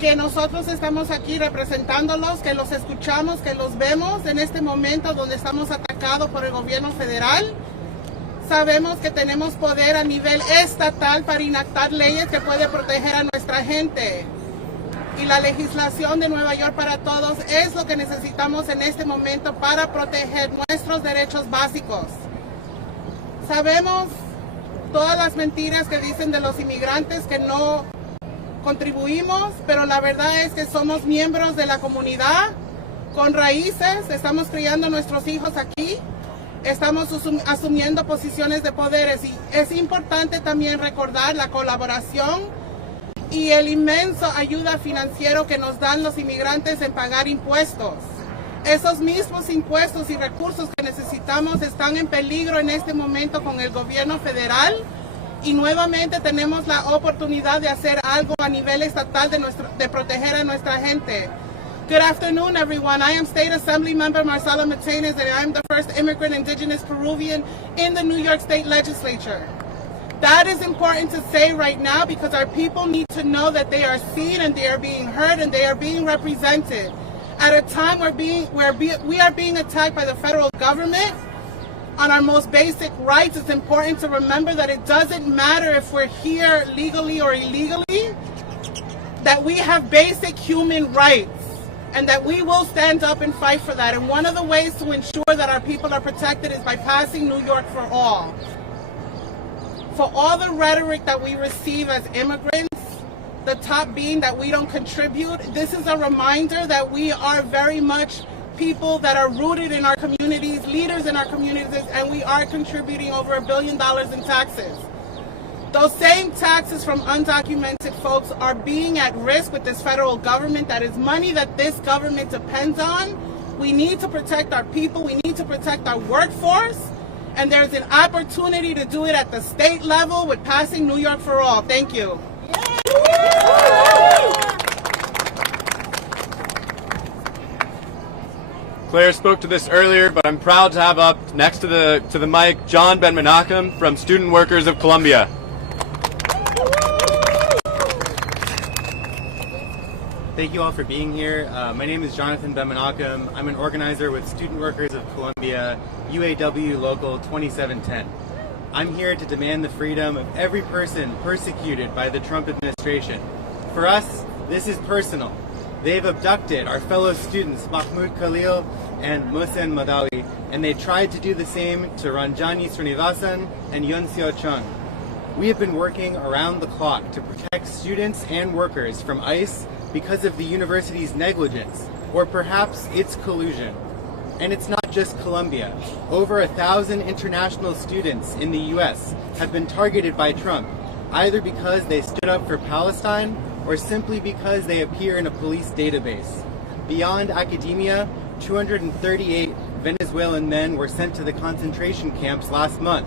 que nosotros estamos aquí representándolos, que los escuchamos, que los vemos en este momento donde estamos atacados por el gobierno federal. Sabemos que tenemos poder a nivel estatal para enactar leyes que pueden proteger a nuestra gente. Y la legislación de Nueva York para todos es lo que necesitamos en este momento para proteger nuestros derechos básicos. Sabemos todas las mentiras que dicen de los inmigrantes que no contribuimos, pero la verdad es que somos miembros de la comunidad con raíces, estamos criando a nuestros hijos aquí, estamos asumiendo posiciones de poderes y es importante también recordar la colaboración y el inmenso ayuda financiero que nos dan los inmigrantes en pagar impuestos. Esos mismos impuestos y recursos que necesitamos están en peligro en este momento con el gobierno federal y nuevamente tenemos la oportunidad de hacer algo a nivel estatal de proteger a nuestra gente. Good afternoon, everyone. I am State Assemblymember Marcela Mitaynes, and I am the first immigrant indigenous Peruvian in the New York State Legislature. That is important to say right now because our people need to know that they are seen and they are being heard and they are being represented. At a time where we are being attacked by the federal government on our most basic rights, it's important to remember that it doesn't matter if we're here legally or illegally, that we have basic human rights and that we will stand up and fight for that. And one of the ways to ensure that our people are protected is by passing New York for all. For all the rhetoric that we receive as immigrants, the top being that we don't contribute, this is a reminder that we are very much people that are rooted in our communities, leaders in our communities, and we are contributing over $1 billion in taxes. Those same taxes from undocumented folks are being at risk with this federal government. That is money that this government depends on. We need to protect our people. We need to protect our workforce. And there's an opportunity to do it at the state level with passing New York for all. Thank you. Claire spoke to this earlier, but I'm proud to have up next to the mic John Ben-Menachem from Student Workers of Columbia. Thank you all for being here. My name is Jonathan Ben-Menachem. I'm an organizer with Student Workers of Columbia, UAW Local 2710. I'm here to demand the freedom of every person persecuted by the Trump administration. For us, this is personal. They've abducted our fellow students Mahmoud Khalil and Mohsen Madawi, and they tried to do the same to Ranjani Srinivasan and Yun Seo Chung. We have been working around the clock to protect students and workers from ICE because of the university's negligence, or perhaps its collusion. And it's not just Columbia. Over 1,000 international students in the US have been targeted by Trump, either because they stood up for Palestine or simply because they appear in a police database. Beyond academia, 238 Venezuelan men were sent to the concentration camps last month.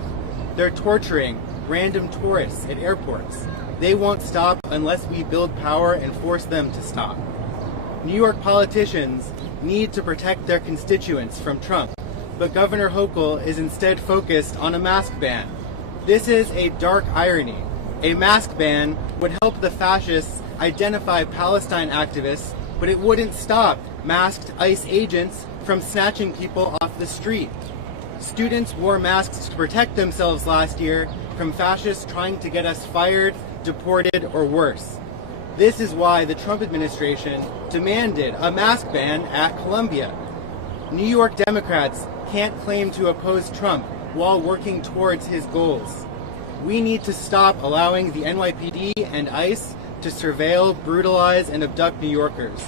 They're torturing random tourists at airports. They won't stop unless we build power and force them to stop. New York politicians need to protect their constituents from Trump, but Governor Hochul is instead focused on a mask ban. This is a dark irony. A mask ban would help the fascists identify Palestine activists, but it wouldn't stop masked ICE agents from snatching people off the street. Students wore masks to protect themselves last year from fascists trying to get us fired, deported, or worse. This is why the Trump administration demanded a mask ban at Columbia. New York Democrats can't claim to oppose Trump while working towards his goals. We need to stop allowing the NYPD and ICE to surveil, brutalize, and abduct New Yorkers.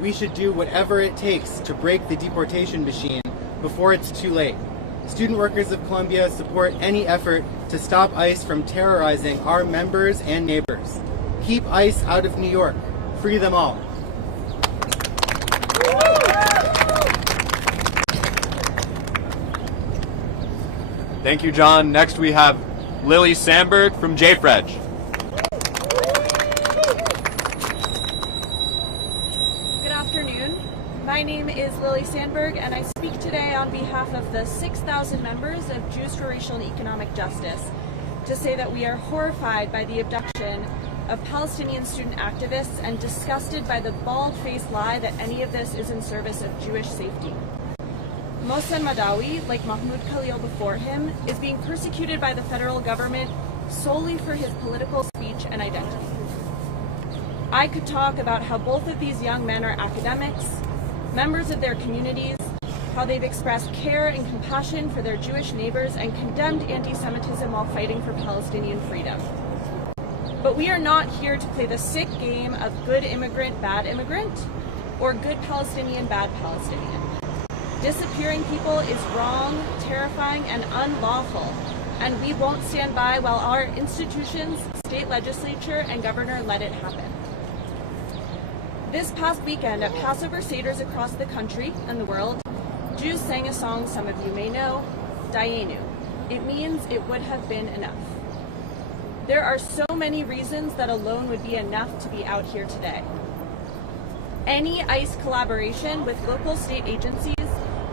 We should do whatever it takes to break the deportation machine before it's too late. Student Workers of Columbia support any effort to stop ICE from terrorizing our members and neighbors. Keep ICE out of New York. Free them all. Thank you, John. Next we have Lilly Sandberg from JFREG. Good afternoon. My name is Lilly Sandberg, and I speak today on behalf of the 6,000 members of Jews for Racial and Economic Justice to say that we are horrified by the abduction of Palestinian student activists and disgusted by the bald-faced lie that any of this is in service of Jewish safety. Mohsen Madawi, like Mahmoud Khalil before him, is being persecuted by the federal government solely for his political speech and identity. I could talk about how both of these young men are academics, members of their communities, how they've expressed care and compassion for their Jewish neighbors and condemned anti-Semitism while fighting for Palestinian freedom. But we are not here to play the sick game of good immigrant, bad immigrant, or good Palestinian, bad Palestinian. Disappearing people is wrong, terrifying, and unlawful, and we won't stand by while our institutions, state legislature, and governor let it happen. This past weekend at Passover Seders across the country and the world, Jews sang a song some of you may know, Dayenu. It means it would have been enough. There are so many reasons that alone would be enough to be out here today. Any ICE collaboration with local state agencies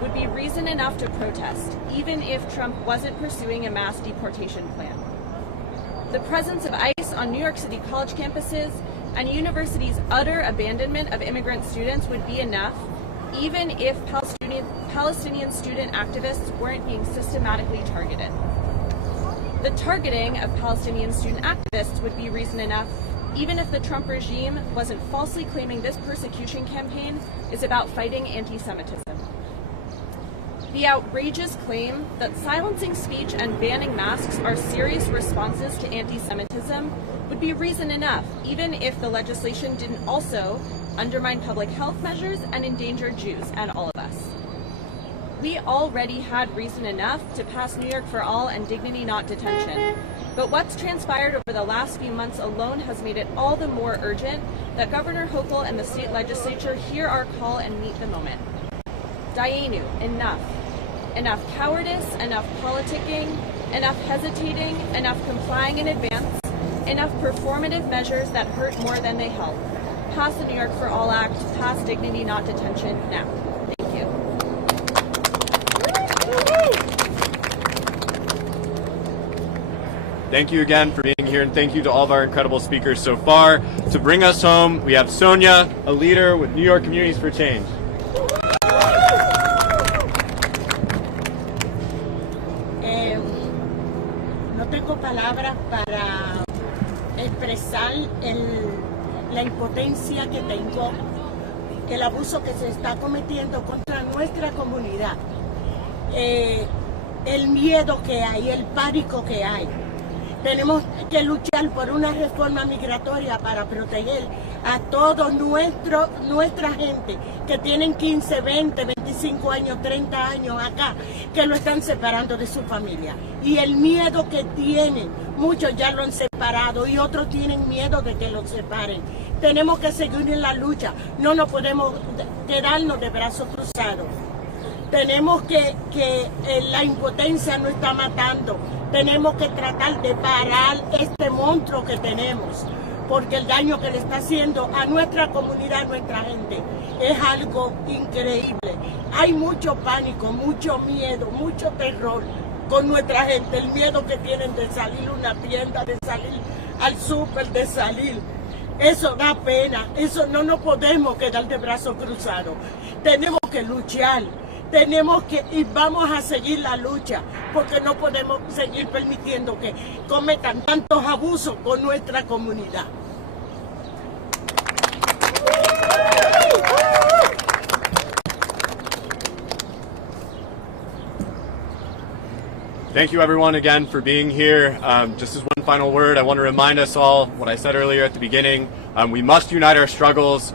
would be reason enough to protest, even if Trump wasn't pursuing a mass deportation plan. The presence of ICE on New York City college campuses and universities' utter abandonment of immigrant students would be enough, even if Palestinian student activists weren't being systematically targeted. The targeting of Palestinian student activists would be reason enough, even if the Trump regime wasn't falsely claiming this persecution campaign is about fighting anti-Semitism. The outrageous claim that silencing speech and banning masks are serious responses to anti-Semitism would be reason enough, even if the legislation didn't also undermine public health measures and endanger Jews and all of us. We already had reason enough to pass New York for All and Dignity Not Detention, but what's transpired over the last few months alone has made it all the more urgent that Governor Hochul and the state legislature hear our call and meet the moment. Dayenu, enough. Enough cowardice, enough politicking, enough hesitating, enough complying in advance, enough performative measures that hurt more than they help. Pass the New York for All Act, pass Dignity Not Detention now. Thank you. Thank you again for being here, and thank you to all of our incredible speakers so far. To bring us home, we have Sonia, a leader with New York Communities for Change. No tengo palabras para expresar la impotencia que tengo, el abuso que se está cometiendo contra nuestra comunidad, el miedo que hay, el pánico que hay. Tenemos que luchar por una reforma migratoria para proteger a toda nuestra gente que tienen 15, 20, 25 años, 30 años acá, que lo están separando de su familia. Y el miedo que tienen, muchos ya lo han separado y otros tienen miedo de que los separen. Tenemos que seguir en la lucha, no nos podemos quedarnos de brazos cruzados. Tenemos que la impotencia nos está matando. Tenemos que tratar de parar este monstruo que tenemos, porque el daño que le está haciendo a nuestra comunidad, a nuestra gente, es algo increíble. Hay mucho pánico, mucho miedo, mucho terror con nuestra gente. El miedo que tienen de salir a una tienda, de salir al súper, de salir. Eso da pena, eso no nos podemos quedar de brazos cruzados. Tenemos que luchar. Tenemos que, y vamos a seguir la lucha, porque no podemos seguir permitiendo que cometan tantos abusos con nuestra comunidad. Thank you everyone again for being here. Just as one final word, I want to remind us all what I said earlier at the beginning. We must unite our struggles.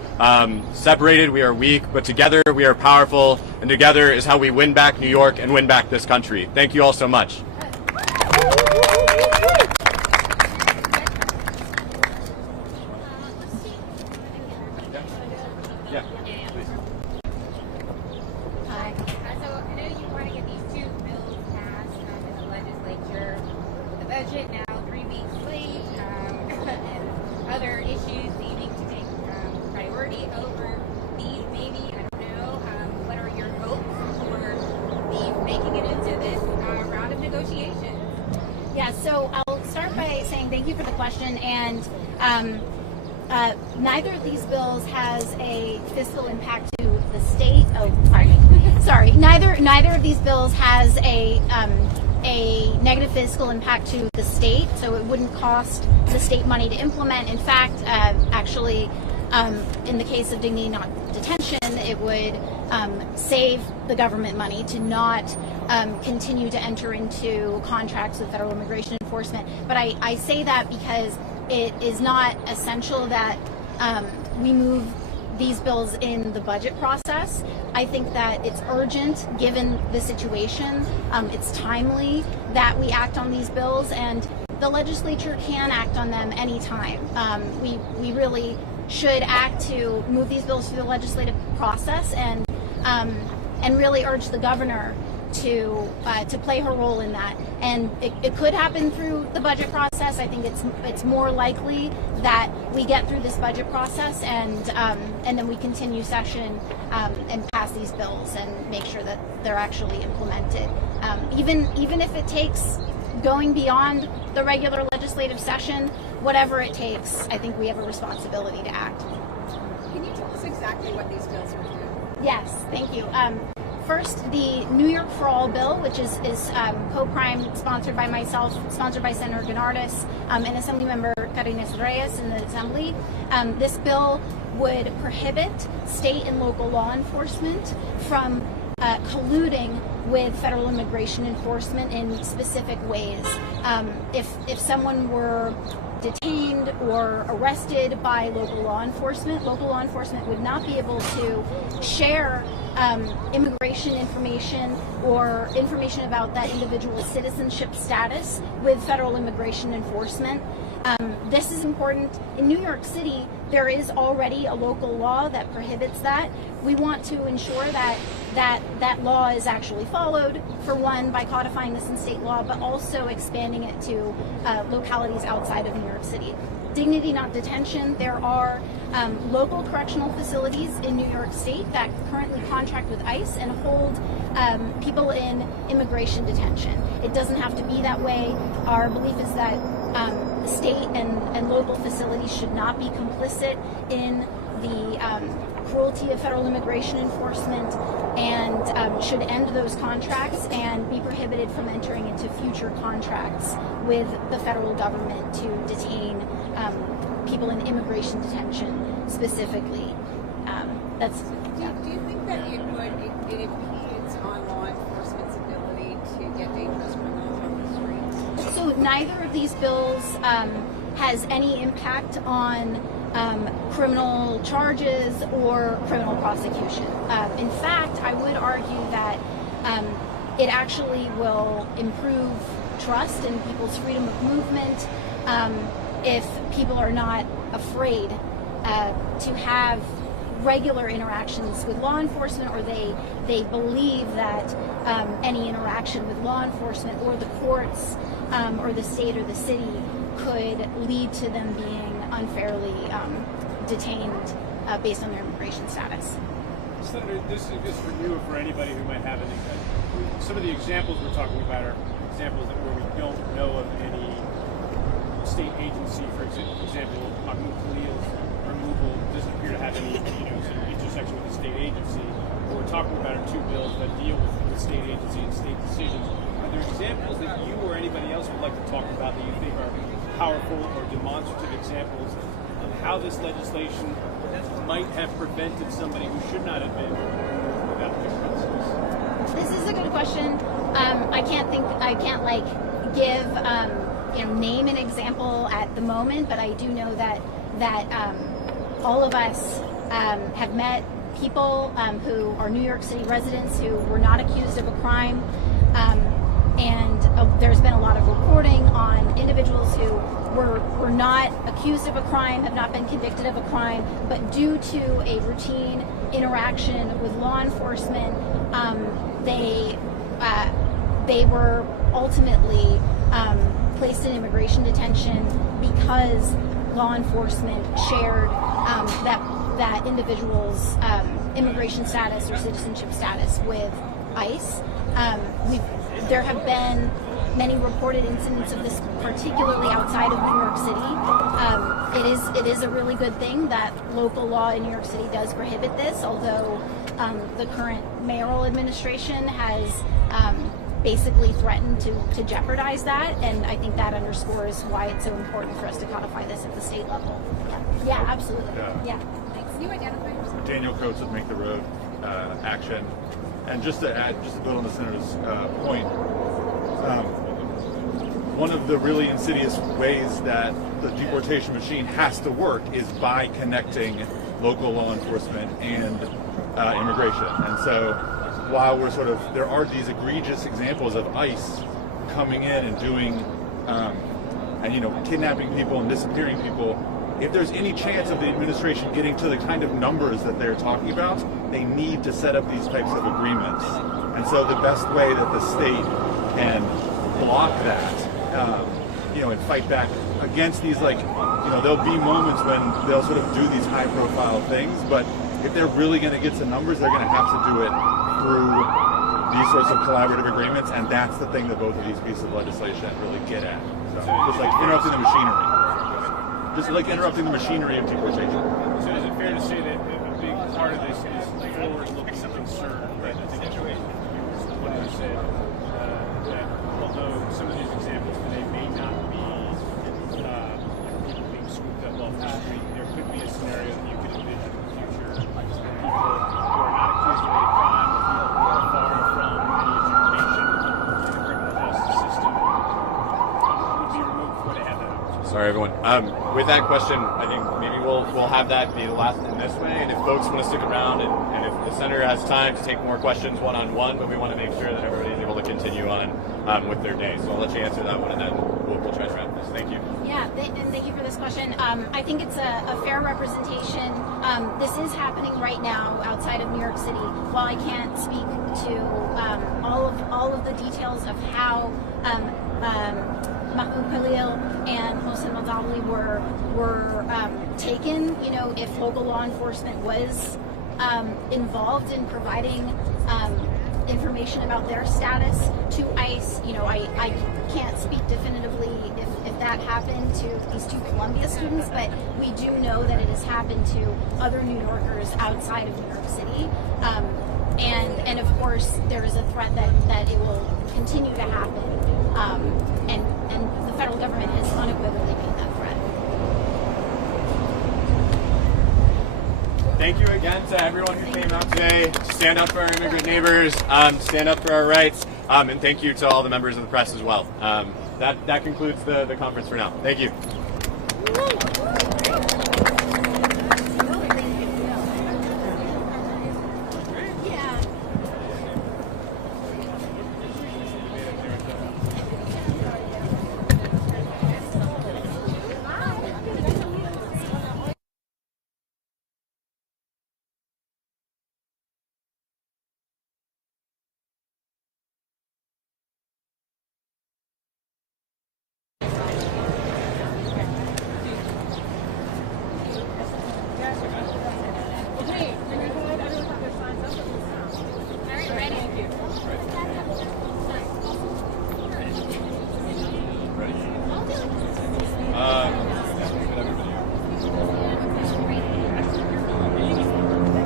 Separated we are weak, but together we are powerful, and together is how we win back New York and win back this country. Thank you all so much. Neither of these bills has a fiscal impact to the state. Oh, sorry. Neither of these bills has a negative fiscal impact to the state, so it wouldn't cost the state money to implement. In fact, actually, in the case of dignity not detention, it would save the government money to not continue to enter into contracts with federal immigration enforcement. But I say that because it is not essential that we move these bills in the budget process. I think that it's urgent given the situation. It's timely that we act on these bills, and the legislature can act on them anytime. We really should act to move these bills through the legislative process and really urge the governor to play her role in that. And it could happen through the budget process. I think it's more likely that we get through this budget process and then we continue session and pass these bills and make sure that they're actually implemented. Even if it takes going beyond the regular legislative session, whatever it takes, I think we have a responsibility to act. Can you tell us exactly what these bills are doing? Yes, thank you. First, the New York for All bill, which is co-prime sponsored by myself, sponsored by Senator Hernandez and Assemblymember Mitaynes Reyes in the Assembly. This bill would prohibit state and local law enforcement from colluding with federal immigration enforcement in specific ways. If someone were detained or arrested by local law enforcement would not be able to share immigration information or information about that individual's citizenship status with federal immigration enforcement. This is important. In New York City, there is already a local law that prohibits that. We want to ensure that law is actually followed, for one, by codifying this in state law, but also expanding it to localities outside of New York City. Dignity not detention, there are local correctional facilities in New York State that currently contract with ICE and hold people in immigration detention. It doesn't have to be that way. Our belief is that state and local facilities should not be complicit in the cruelty of federal immigration enforcement and should end those contracts and be prohibited from entering into future contracts with the federal government to detain people in immigration detention specifically. Do you think that it impedes on law enforcement's ability to get dangerous criminals on the streets? So neither of these bills has any impact on criminal charges or criminal prosecution. In fact, I would argue that it actually will improve trust in people's freedom of movement if people are not afraid to have regular interactions with law enforcement, or they believe that any interaction with law enforcement or the courts or the state or the city could lead to them being unfairly detained based on their immigration status. Senator, this is for you or for anybody who might have any. Some of the examples we're talking about are examples where we don't know of any state agency. For example, Mahmoud Khalil's removal doesn't appear to have any sort of intersection with the state agency. What we're talking about are two bills that deal with the state agency and state decisions. Are there examples that you or anybody else would like to talk about that you think are powerful or demonstrative examples of how this legislation might have prevented somebody who should not have been without due process? This is a good question. I can't give name an example at the moment, but I do know that all of us have met people who are New York City residents who were not accused of a crime, and there's been a lot of reporting on individuals who were not accused of a crime, have not been convicted of a crime, but due to a routine interaction with law enforcement, they were ultimately placed in immigration detention because law enforcement shared that individual's immigration status or citizenship status with ICE. There have been many reported incidents of this, particularly outside of New York City. It is a really good thing that local law in New York City does prohibit this, although the current mayoral administration has basically threatened to jeopardize that, and I think that underscores why it's so important for us to codify this at the state level. Yeah, absolutely. Yeah. Thanks. Can you identify yourself? Daniel Coates of Make the Road Action. And just to build on the senator's point, one of the really insidious ways that the deportation machine has to work is by connecting local law enforcement and immigration. And so while there are these egregious examples of ICE coming in and doing, kidnapping people and disappearing people, if there's any chance of the administration getting to the kind of numbers that they're talking about, they need to set up these types of agreements. And so the best way that the state can block that, and fight back against these, there'll be moments when they'll sort of do these high-profile things, but if they're really going to get to numbers, they're going to have to do it through these sorts of collaborative agreements, and that's the thing that both of these pieces of legislation really get at. So just like interrupting the machinery. Just like interrupting the machinery of deportation. So is it fair to say that a big part of this is forward-looking concern? Right? I think that's what you said, that although some of these examples today may not be being scooped up off the street, there could be a scenario that you could envision in the future, like people who are not accused of a crime, or people who are far from any adjudication in the criminal justice system, would be removed before they have that opportunity. Sorry, everyone. With that question, I think maybe we'll have that be the last in this way, and if folks want to stick around, and if the senator has time to take more questions one-on-one, but we want to make sure that everybody's able to continue on with their day. So I'll let you answer that one, and then we'll try to wrap this. Thank you. Yeah, and thank you for this question. I think it's a fair representation. This is happening right now outside of New York City. While I can't speak to all of the details of how Mahmoud Khalil and Mohsen Madawi were taken, if local law enforcement was involved in providing information about their status to ICE, I can't speak definitively if that happened to these two Columbia students, but we do know that it has happened to other New Yorkers outside of New York City. And of course, there is a threat that it will continue to happen. And the federal government has unequivocally made that threat. Thank you again to everyone who came out today to stand up for our immigrant neighbors, stand up for our rights, and thank you to all the members of the press as well. That concludes the conference for now. Thank you.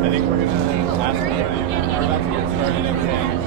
I think we're going to ask everybody, we're about to get started.